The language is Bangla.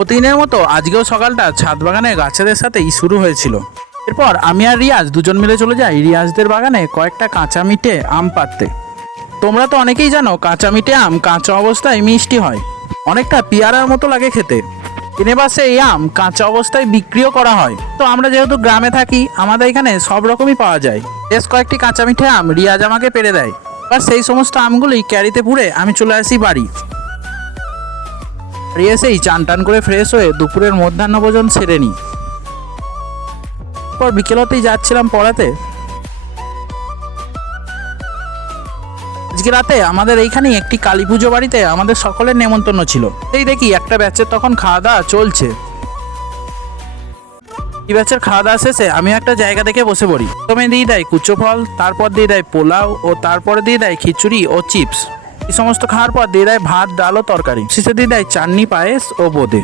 প্রতিদিনের মতো আজকেও সকালটা ছাদ বাগানে গাছেদের সাথেই শুরু হয়েছিল। এরপর আমি আর রিয়াজ দুজন মিলে চলে যাই রিয়াজদের বাগানে কয়েকটা কাঁচা মিঠে আম পাড়তে। তোমরা তো অনেকেই জানো কাঁচা মিঠে আম কাঁচা অবস্থায় মিষ্টি হয়, অনেকটা পেয়ারার মতো লাগে খেতে। কিনেবাসে এই আম কাঁচা অবস্থায় বিক্রিও করা হয়। তো আমরা যেহেতু গ্রামে থাকি, আমাদের এখানে সব রকমই পাওয়া যায়। বেশ কয়েকটি কাঁচা মিঠে আম রিয়াজ আমাকে পেড়ে দেয়, আর সেই সমস্ত আমগুলি ক্যারিতে পুরে আমি চলে আসি বাড়ি। বাড়ি এসেই চান টান করে ফ্রেশ হয়ে দুপুরের মধ্যাহ্ন ভোজন সেরে নিই। পর বিকেল হতেই যাচ্ছিলাম পড়াতে। আজকে রাতে আমাদের এইখানেই একটি কালী পুজো বাড়িতে আমাদের সকলের নেমন্তন্ন ছিল। এই দেখি একটা ব্যাচের তখন খাওয়া দাওয়া চলছে। এই ব্যাচের খাওয়া দাওয়া শেষে আমি একটা জায়গা দেখে বসে পড়ি। প্রথমে দিয়ে দেয় কুচো ফল, তারপর দিয়ে দেয় পোলাও, ও তারপরে দিয়ে দেয় খিচুড়ি ও চিপস। এই সমস্ত খাওয়ার পর দিয়ে দেয় ভাত, ডাল ও তরকারি। শেষে দিয়ে দেয় চাটনি, পায়েস ও বোঁদে।